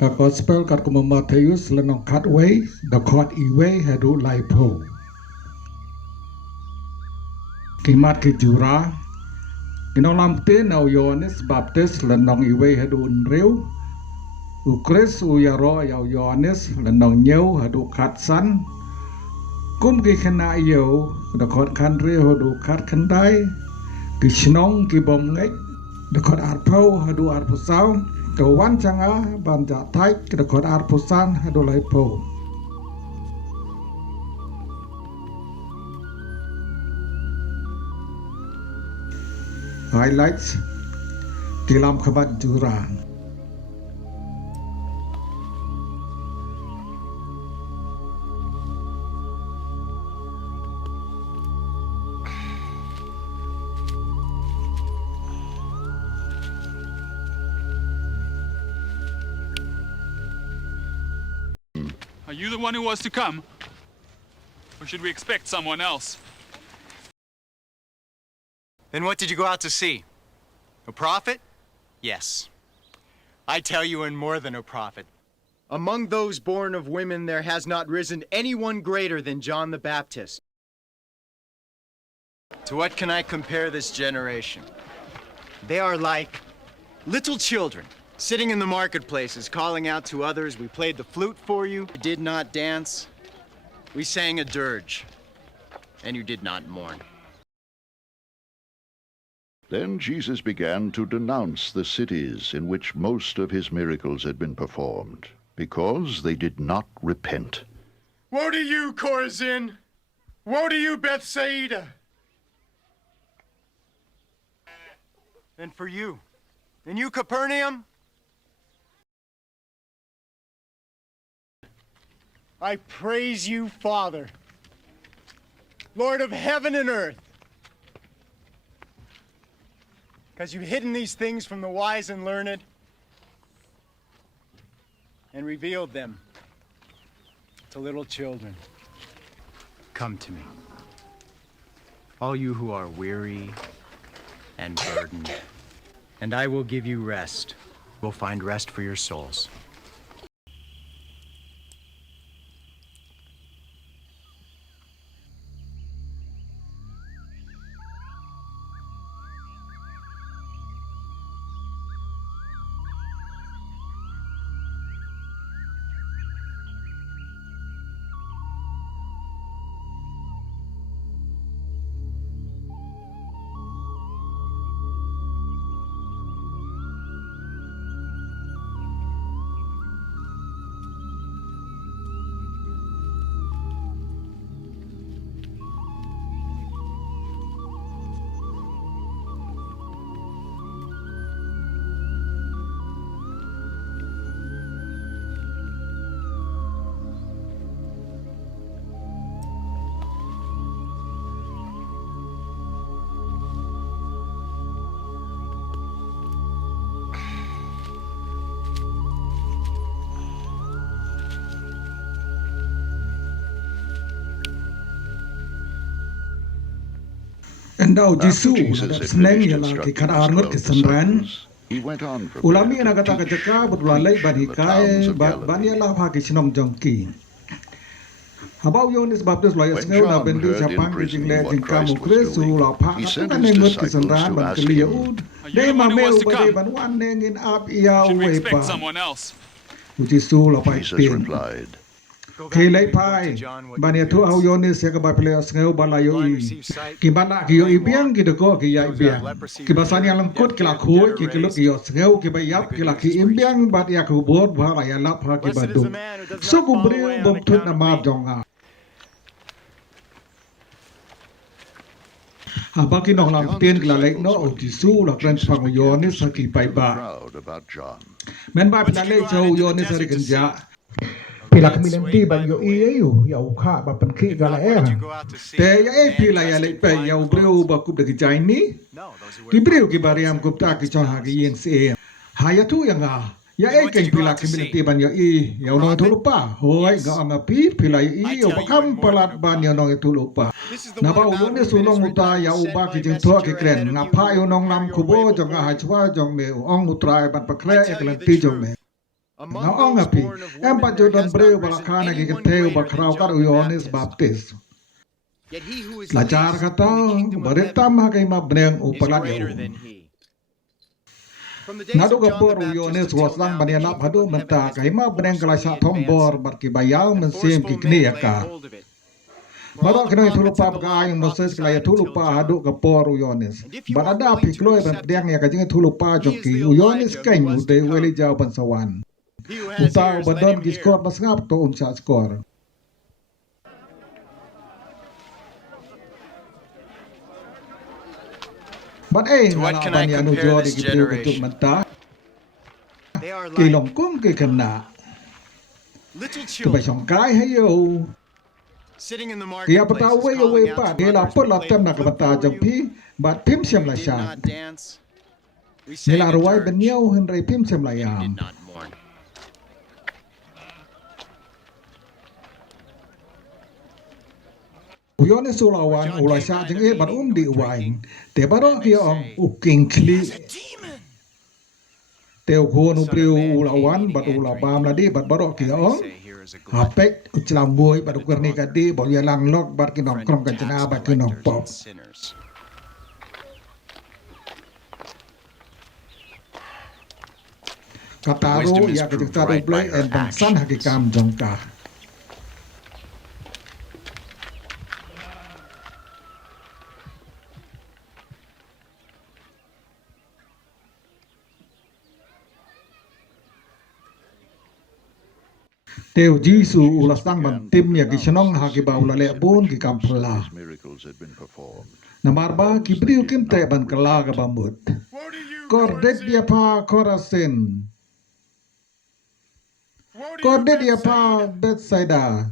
Gospel kat kuma Matheus lenong kat way the court iwe hadu laipo. Kimat ki JURA Nonglam ktien Ioannis Baptist lenong iwe hadu unriu. Khrist U Ioannis lenong nyeu hadu kat san. Kum ki khynnah yêu the court country hadu kat kendai. Ki shnong ki bymngeit the court arpo hadu arpusau. Ke Wan sha ban jahthait ke dekot arpusan hadulai po. Highlights dalam khabar JURA. Are you the one who was to come? Or should we expect someone else? Then what did you go out to see? A prophet? Yes. I tell you, and more than a prophet. Among those born of women there has not risen anyone greater than John the Baptist. To what can I compare this generation? They are like little children, sitting in the marketplaces, calling out to others, "We played the flute for you, you did not dance. We sang a dirge, and you did not mourn." Then Jesus began to denounce the cities in which most of his miracles had been performed, because they did not repent. Woe to you, Chorazin! Woe to you, Bethsaida! And for you, and you, Capernaum, I praise you, Father, Lord of heaven and earth, because you've hidden these things from the wise and learned and revealed them to little children. Come to me, all you who are weary and burdened, and I will give you rest. You'll find rest for your souls. Endau After Jisu Jesus ada had seneng finished ialah ki instructing kada his arngot 12 ki senran. disciples, he went on from Ulami there ana to kata teach kajaka and berlalai preach in bani the towns kai of bani Galilee. ialah pa ki senong jongki. Habau Ioannis Baptist loya When sengau na John bendu heard in siapang ki prison jingle what jingkamu Christ was Khrist U doing, la pa he tu sent kan his nengut ki disciples senran to ban ask ke him, liud. Are you De the ma one who meu was to bade come? ban wan nengin ap Or ia should we we expect pa. someone else? Jisu la pa Jesus pin. replied, Go back Ki and lei report pai to John what bani you tu au hear. Ioannis ya ka ba pele sengau balayo Blind i. receive sight, Ki bana ki the yo lame ibiang walk, ki de ko ki ya those who have ibiang. leprosy Ki basan yang return, lengkut ki la deaf khoi hear ki the keluk dead ki yo sengau ki ba and yap the ki good la news ki is preached to imbiang the bat poor. ya Khubor Babha ya lap ha ki Blessed is badu. the man who does So not ku fall breu away on bom thut account na of ma me. jonga. Baki as Nonglam John's ktien ki la lek disciples no were Jisu leaving, la kren Jesus pang began to Ioannis ha ki speak pai to the ba. crowd about John. Men ba What pila did you lek go out chau into the Ioannis ha desert to genja. see? A Pila reed kemilen ti swayed ban by yo the i wind? eu ya ukha ba pen ki If ga la not, what did er. you go out to see? Te A ya e man pila ya dressed lek in pe fine ya breu clothes? ba kup de ki jai ni. No, those who wear Ki breu fine ki clothes bariam are in kup ta ki kings' chon ha ki yen palaces. se. Ha ya tu yang a. Ya Then e what did keng you go pila out to kemilen see? ti ban yo i. Ya A unong tu prophet? lupa. Hoi Yes. ga ama pi pila I i yo tell ba you, and kam more than palat a ban yo prophet. nong tu lupa. This is the Na one ba about Ioannis whom it is ulong written, uta "I will ya send uba ki my jeng thua ki messenger ahead kren of nga you pa who yo will nong prepare lam your way Khubor jong before ha you." chwa jong me ong utrai ban I pakre tell eklen you the ti jong me. truth. Among Ngaong those api, born of em women pa there Jordan has breu not risen balakana ki anyone keteu greater bakrau than kar John the Ioannis Baptist. Baptist. Yet he who is Lajar least kata in the kingdom of baritam heaven hakai ma breng is upalat greater yau. than he. From the days Ngadu of John the kapor Baptist Ioannis until ulasang now, the banialap kingdom hadu of heaven menta has kai been ma breng kalasa forcefully thombor advancing, bar ki bayau and mensim forceful ki men kni lay ka. hold of it. For all Baru the kena itu prophets lupa and the law berkain Moses kelaya prophesied itu until lupa John. hadu kapor Ioannis. And if you But are ada willing api to kloy accept berdiang him, ya kajing itu lupa he is joki the Ioannis Elijah who kain was to ude weli come. jauh pansawan. He who has Utau ears, let badon him ki hear. skor mas ngap to unsa skor. But To what can I nalaban ya nu compare jodi this gitu gitu generation? mentah They are ki like longkung ki kena. little Ki ba children song kai hayo. sitting in the Ki apa tahu marketplaces we calling out pa to ki la others, pun "We la played tem the na flute kabata for you, jampi but pim and siam you la did shat. not dance. We Ni sang la in ruai ben church, niau henry pim siam la and you did yam. not mourn." Ioannis ulawan John ulai came sa jeng neither bar eating di nor wain. drinking, Te baro and ki they ong say, uking "He kli. has a demon." Teu The kun Son of upriu Man came ulawan eating bat and ulabam drinking, ladi bat baro ki and they ong. say, "Here is a glutton Hapek ucilam boy bat and a ukur ni drunkard, kadi bol ya lang lok bat ki a nong friend krong of kancana tax bat ki nong collectors pop. and sinners." Kataru wisdom is ya proved kajik taru right by blay her en bangsan actions. hakikam jongka. Teu Jisu ulas tang ban began to tim ya ki denounce shnong the ha ki ba ulale cities in bun which ki most of kampela. his miracles had been performed, Namarba ki because they briu did kim te not ban kala ka repent. bambut. Woe to you, Kordet dia Chorazin! pa Korasin. Woe to you, Kordet dia pa Bethsaida! Bethsaida.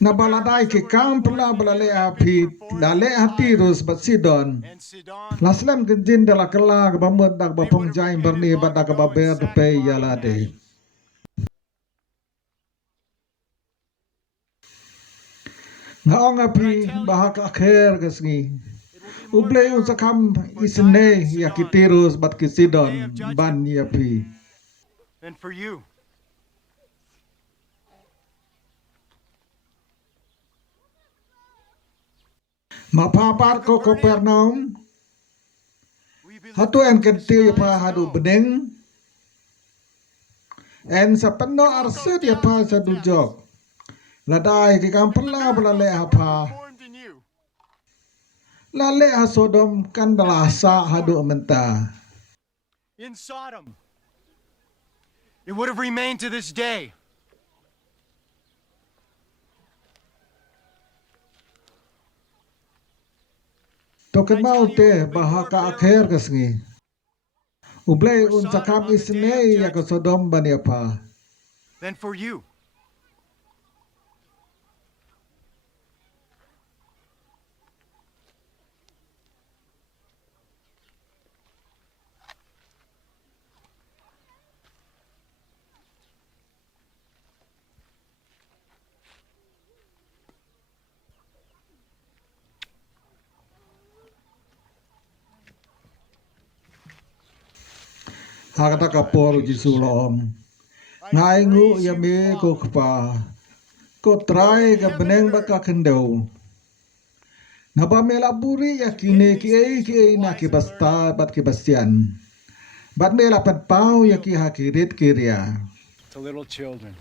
Na baladai ki kampela balale api lale hatirus bat Sidon. And Sidon, Laslam ke jin dala kala ka bambut dak ba they would pong have jaim repented berni long bat dak ago ba in ber de pe sackcloth and yalade. ashes. Ngaong api bahak akher kesngi. It will be more Uble bearable usakam for Tyre isne and ya Sidon kitirus bat ki on the day Sidon of judgment ban yapi. than for you. Mapapar ko Kapernaum. Will you be Hatu lifted en up to the kentil pa skies? hadu No. bening. En sa peno You will go arset ya down pa to sa the depths. dujok. Ladai ki If the kampela balale miracles that were apa. performed in you Lale ha Sodom kandala sa hadu menta. in Sodom, it would have remained to this day. Token maute bahaka akher kesngi. Ublay For Sodom unsakam on the day of isne ya ke judgment Sodom ban apa. than for you. Hakata kapor jisulom. Ngai ngu ya me ko kpa. Ko Trai ka beneng baka kendau. Naba mela buri ya kine ki ei na ki basta bat ki bastian. Bat mela pat pau ya ki hakirit kiria. To little children.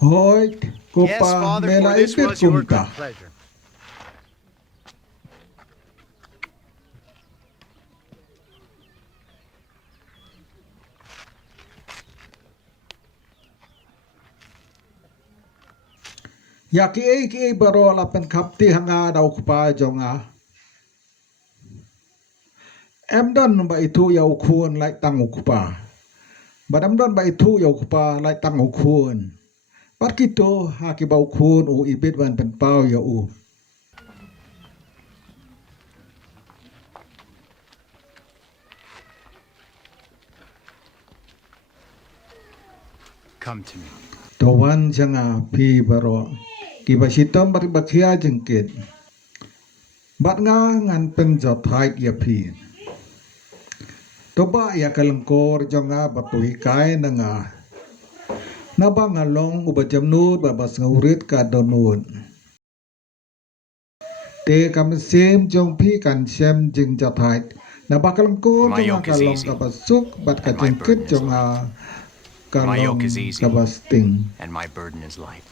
Hoy ko Yes, pa Father, for mela this ipit was your good kumta. pleasure. Ya ki ei baro la pen kapti hanga dau kpa jonga. Em don ba itu ya ukun lai tang ukpa. Badam don ba itu ya ukpa lai tang ukun. Pat kito haki ba ukun u ibit wan pen pau ya u. Come to me. Wan sha pi baro ki basitam bari bakhia jengkit bat nga ngan pen jahthait ya pi toba ya kalengkor jonga batui kai nanga naba ngalong ubajamnud babas ngaurit ka donun te kamsim jong pi kan sem jing jahthait naba kalengkor My jonga yoke is kalong easy, kabasuk bat ka and my jengkit burden is jonga My kalong yoke is easy, kabasting and my burden is light.